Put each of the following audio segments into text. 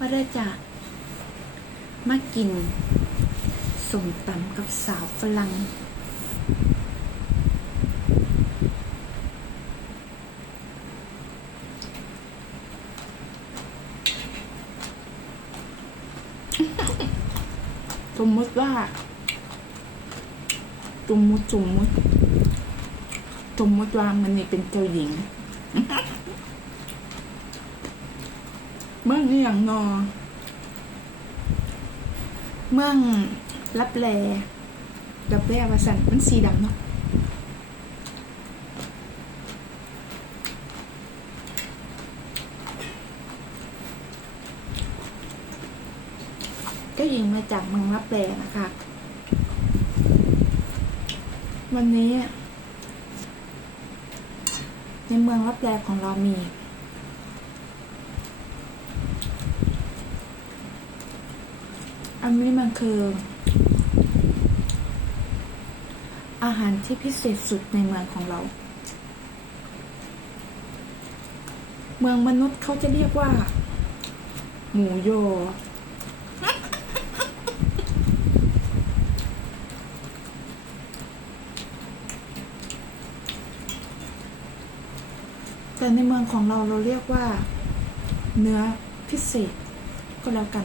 ว่าได้จะมากินสมตำกับสาวฝรั่งสมมติว่าสมมติสมมติสมมติว่ามันนี่เป็นเจ้าหญิง เมืองนี่อย่างนอ เมืองรับแลรับแลวาสันมันสีดำเนาะเจ้าหญิงมาจากเมืองรับแลนะคะ วันนี้ ในเมืองรับแลของเรามี อันนี้มันคือ อาหารที่พิเศษสุดในเมืองของเรา เมืองมนุษย์เขาจะเรียกว่า หมูโยแต่ในเมืองของเราเราเรียกว่า เนื้อพิเศษก็แล้วกัน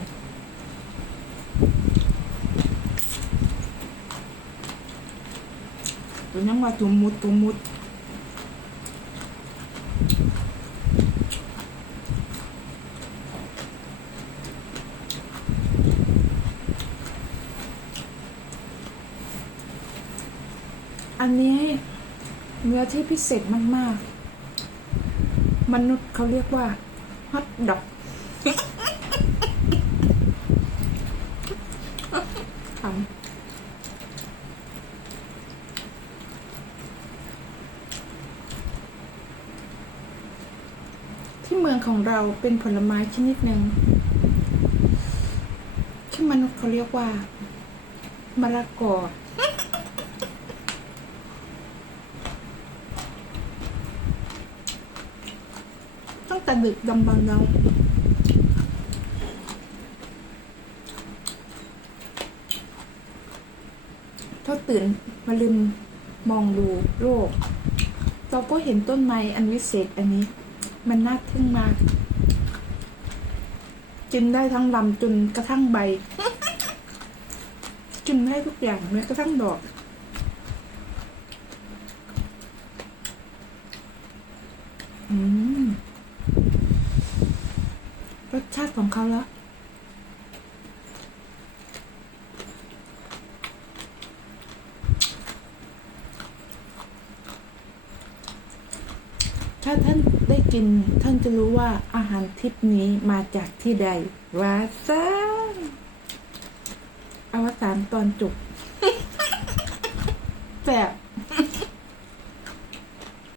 เป็นยังว่าตุมมุดตุมมุดอันนี้เนื้อที่พิเศษมาก ๆ มนุษย์เขาเรียกว่าฮอตดอก คำ ที่เมืองของเราเป็นผลไม้ชนิดหนึ่งที่มนุษย์เขาเรียกว่ามะละกอตั้งแต่ดึกดำบรรพ์แล้วถ้าตื่นมาลืมมองดูโลก เราก็เห็นต้นไม้อันวิเศษอันนี้ มันน่าทึ่งมาก กินได้ทั้งลำจนกระทั่งใบ กินได้ทุกอย่างแม้กระทั่งดอกอืมรสชาติของเขาแล้ว ถ้าท่านได้กินท่านจะรู้ว่าอาหารทิพนี้มาจากที่ใดวาซาอวสานตอนจบ แสบ